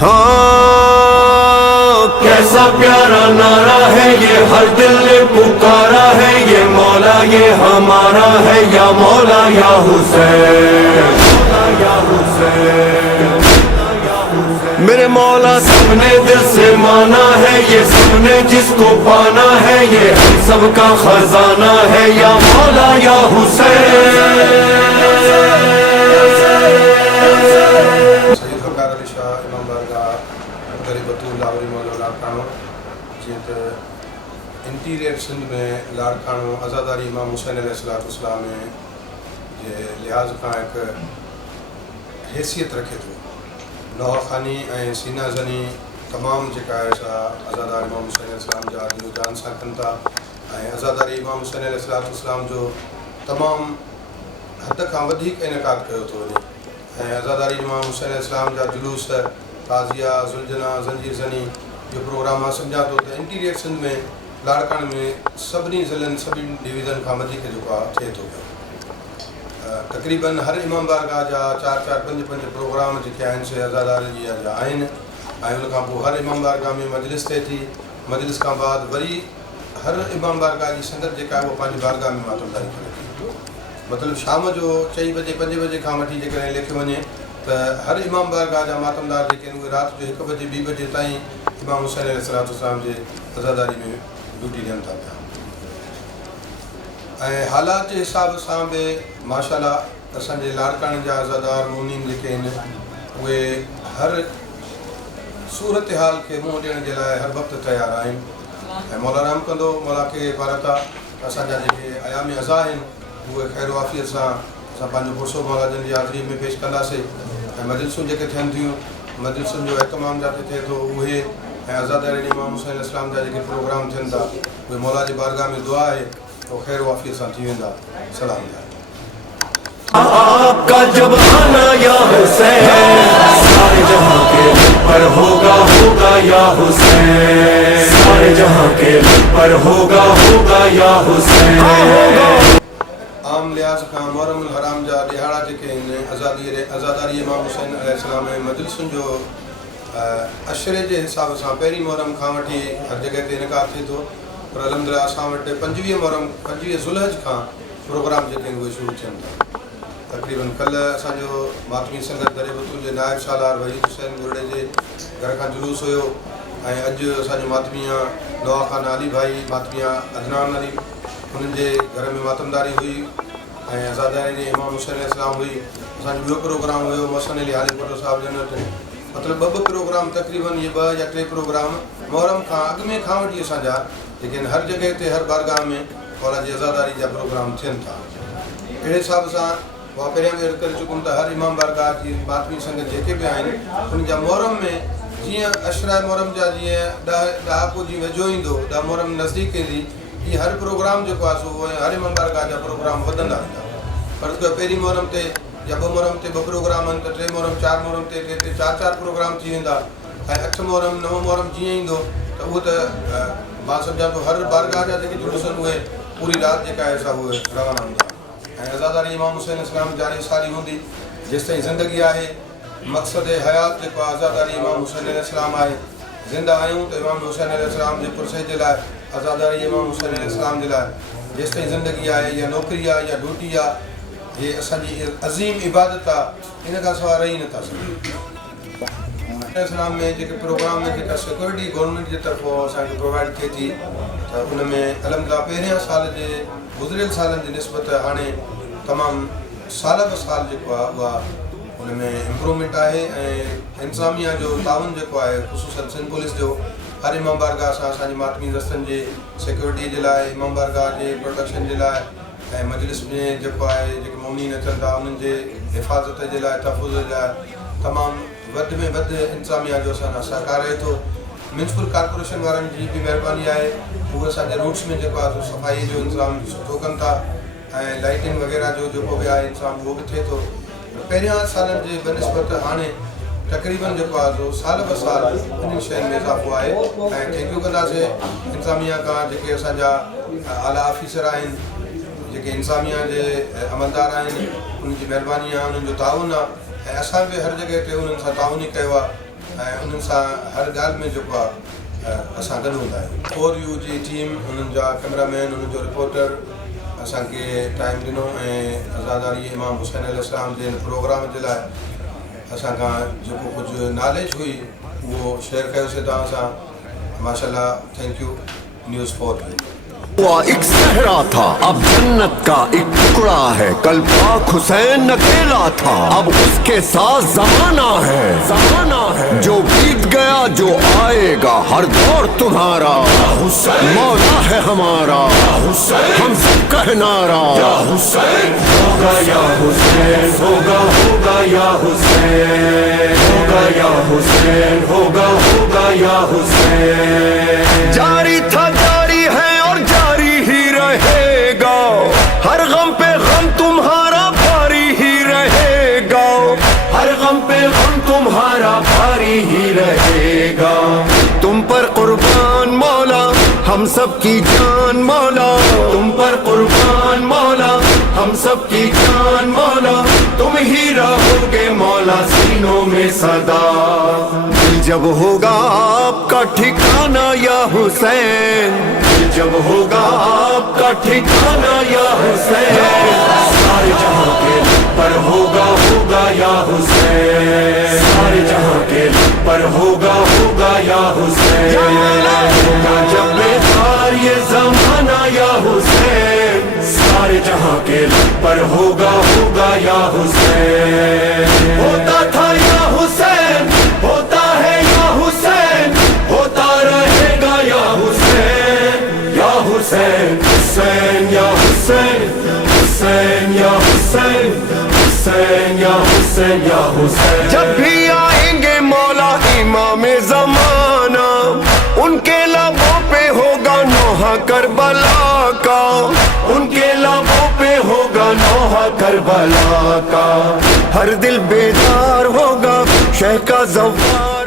ہاں کیسا پیارا نعرہ ہے یہ، ہر دل نے پکارا ہے یہ، مولا یہ ہمارا ہے، یا مولا یا حسین، یا حسین، میرے مولا سب نے دل سے مانا ہے یہ، سب نے جس کو پانا ہے یہ، ہم سب کا خزانہ ہے، یا مولا یا حسین۔ इंटीरियर सिंध में लाड़काणो आज़ादारी इमाम हुसैन अलैहिस्सलाम जे लिहाज़ खां हिकु हैसियत रखे थो। नौह ख़ानी ऐं सीना ज़नी तमामु जेका आहे सा आज़ादार इमाम हुसैन अलैहिस्सलाम जा दिलो जान सां कनि था, ऐं आज़ादारी इमाम हुसैन अलैहिस्सलाम जो तमामु हद खां वधीक इनकाद कयो थो वञे, ऐं आज़ादारी इमाम हुसैन अलैहिस्सलाम जा जुलूस, ताज़िया, ज़ुलझना, ज़ंजीर ज़नी जो प्रोग्राम मां सम्झां थो त इंटीरियर सिंध में लाड़काणे में सभिनी ज़िलनि सभिनी डिवीज़न खां वधीक जेको आहे थिए थो पियो। तक़रीबन हर इमाम बारगाह जा 4-4, 5-5 प्रोग्राम जेके आहिनि से आज़ादारी जा आहिनि, ऐं उन खां पोइ हर इमाम बारगाह में मजलिस थिए थी। मजलिस खां बाद वरी हर इमाम बारगाह जी संगत जेका आहे उहा पंहिंजी बारगाह में मातमदारी करे थी। मतिलबु शाम जो 4 बजे 5 बजे खां वठी जेकॾहिं लिखियो वञे त हर इमाम बारगाह जा मातमदार जेके आहिनि उहे राति जो 1 बजे 2 बजे ताईं इमाम हुसैन अलैहिस्सलाम जे आज़ादारी में ड्यूटी ॾियनि था पिया। ऐं हालात जे हिसाब सां बि माशाअल्लाह असांजे लाड़काणे जा आज़ादार मोमिन जेके आहिनि उहे हर सूरत हाल खे मुंहुं ॾियण जे लाइ हर वक़्तु तयारु आहिनि। ऐं मौला रहम कंदो, मौला खे भारत असांजा जेके अयाम अज़ा आहिनि उहे ख़ैर वाफ़ियत सां असां पंहिंजो पुरसो मौला जन जी हाज़िरी में पेश कंदासीं। ऐं मजलिसूं जेके थियनि थियूं, मजलिसुनि जो इहतमाम जाते थिए थो उहे, ऐं आज़ादारी इमाम हुसैन अलैहिस्सलाम जा जेके प्रोग्राम थियनि था उहे मौला जी बारगाह में दुआ आहे तो ख़ैर वाफ़ियत सां थी वेंदा। सलाम। आपका जब आना या हुसैन, सारे जहां के पर होगा होगा या हुसैन, सारे जहां के पर होगा होगा या हुसैन। आम लिहाज़ खां मुहर्रमुल हराम जा ॾिहाड़ा जेके आहिनि आज़ादारी इमाम हुसैन अलैहिस्सलाम ऐं मजलिसुनि जो अशरे जे हिसाब सां पहिरीं मुहर्रम खां वठी हर जॻह ते इनकाद थिए थो, पर अलहमदिल्ला असां वटि 25 मुहर्रम 25 ज़ुल्हज खां प्रोग्राम जेके आहिनि उहे शुरू थियनि था। तक़रीबन कल्ह असांजो मातमी संगत दरे बतूल जे नायब सालार वहीद हुसैन गुरड़े जे घर खां जुलूस हुयो, ऐं अॼु असांजो मातमी नवां ख़ान अली भाई, मातमी अदनान अली, उन्हनि जे घर में मातमदारी हुई, ऐं आज़ादारी इमाम हुसैन अलैहिस्सलाम हुई। असांजो ॿियो प्रोग्राम हुयो मोहसिन अली हाली पटो साहिब जन वटि। मतिलबु 2 प्रोग्राम तक़रीबन इहे 2 या 3 प्रोग्राम मुहर्रम खां अॻु में खां वठी असांजा जेके हर जॻह ते हर बारगाह में मौला जी आज़ादारी जा प्रोग्राम थियनि था। अहिड़े हिसाब सां उहा पहिरियां बि अर्ज़ु करे चुकूं त हर इमाम बारगाह जी मातमी संगत जेके बि आहिनि उन जा मुहर्रम में जीअं अशरा मुहर्रम जा जीअं ॾहाको जीअं वेझो ईंदो, 10 मुहर्रम नज़दीक ईंदी, इहे हर प्रोग्राम जेको आहे सो उहे हर इमाम बारगाह जा प्रोग्राम वधंदा वेंदा। पर पहिरीं मुहर्रम ते या 2 मुहर्रम ते 2 प्रोग्राम आहिनि त 3 मुहर्रम 4 मुहर्रम ते 4 प्रोग्राम थी वेंदा, ऐं 8 मुहर्रम 9 मुहर्रम जीअं ईंदो त उहो त मां सम्झां थो हर बारगाह जा जेके जुलूस आहिनि उहे पूरी राति जेका आहे सा उहे रवाना हूंदा। ऐं आज़ादारी इमाम हुसैन अलैहिस्सलाम जारी सारी हूंदी जेसिताईं ज़िंदगी आहे। मक़सद हयात जेको आहे आज़ादारी इमाम हुसैन अलैहिस्सलाम आहे। ज़िंदा आहियूं त इमाम हुसैन अलैहिस्सलाम जे पुरसे जे लाइ, आज़ादारी इमाम हुसैन अलैहिस्सलाम जे लाइ। जेसिताईं ज़िंदगी आहे या नौकिरी आहे या ड्यूटी आहे, ये असांजी अज़ीम इबादत आहे, इन खां सवाइ रही नथा सघूं। इस्लाम में जेके प्रोग्राम में जेका सिक्योरिटी गवर्नमेंट जे तरफ़ां असांखे प्रोवाइड थिए थी त उन में अलहमदिल्ला पहिरियां साल जे गुज़िरियल सालनि जी निस्बत हाणे तमामु साल ब साल जेको आहे उहा उन में इम्प्रूवमेंट आहे। ऐं इंतिज़ामिया जो ताउन जेको आहे ख़ुसूसन सिंध पुलिस जो हर इमाम बारगाह सां असांजी मातमी दस्तनि जे सिक्योरिटी जे लाइ, इमाम बारगाह जे प्रोटेक्शन जे लाइ, ऐं मजलिस में जेको आहे जेके मोमिन अचनि था उन्हनि जे हिफ़ाज़त जे लाइ, तहफ़ुज़ जे लाइ तमामु वधि में वधि इंतिज़ामिया जो असांखां सहकार रहे थो। म्यूनसिपल कॉर्पोरेशन वारनि जी बि महिरबानी आहे, उहे असांजे रूट्स में जेको आहे सफ़ाई जो इंतिज़ाम सुठो कनि था, ऐं लाइटिंग वग़ैरह जो जेको बि आहे इंतिज़ाम उहो बि थिए थो। पहिरियां सालनि जे बनिस्बत हाणे तक़रीबन जेको आहे साल ब साल इन शयुनि में इज़ाफ़ो आहे। ऐं थैंक्यू कंदासीं इंतिज़ामिया खां, जेके असांजा आला ऑफिसर आहिनि, जेके इंतिज़ामिया जे अमलदार आहिनि, उन्हनि जी महिरबानी आहे, उन्हनि जो ताउन आहे। ऐं असां बि हर जॻह ते उन्हनि सां ताउन ई कयो आहे। ऐं उन्हनि सां हर ॻाल्हि में जेको आहे असां गॾु हूंदा आहियूं। और यू जी टीम, उन्हनि जा कैमरामैन, उन्हनि जो रिपोर्टर असांखे टाइम ॾिनो ऐं अज़ादारी इमाम हुसैन अलैहिस्सलाम जे हिन प्रोग्राम जे लाइ असांखां जेको कुझु नॉलेज हुई वो शेयर कयोसीं तव्हां सां। माशाल्लाह, thank you news for you. हुआ एक सहरा था, अब जन्नत का एक टुकड़ा है। कल पाक हुसैन अकेला था, अब उसके साथ जमाना है। जो बीत गया जो आएगा, हर दौर तुम्हारा। मौला है हमारा, हम सब कहनारा। होगा या हुसैन, होगा या हुसैन, होगा या हुसैन, होगा या हुसैन। जारी था, जारी है और जारी ही रहेगा। हर गम पे गम तुम्हारा भारी ही रहेगा। हर गम पे गम तुम्हारा भारी ही रहेगा। तुम पर कुर्बान मौला, हम सब की जान मौला। तुम पर कुर्बान मौला, हम सब की जान मौला। तुम ही रहोगे मौला सीनों में सदा। दिल जब होगा आपका ठिकाना या हुसैन, दिल जब होगा आपका ठिकाना या हुसैन। सारे जहां के पर होगा या हुसैन। सारे जहां के पर होगा या हुसैन। होगा जब बेकार ये जमाना या हुसैन। सारे जहां के पर होगा या हुसैन। होता था या हुसैन, होता है या हुसैन, होता रहेगा या हुसैन। या हुसैन, हुसैन या हुसैन, हुसैन या हुसैन, हुसैन या हुसैन या हुसैन। जब भी आएंगे मौला इमाम ज़माना, उनके लबों पे होगा नोहा करबला का। उनके लबों पे होगा नोहा करबला का। हर दिल बेदार होगा शह का ज़व्वार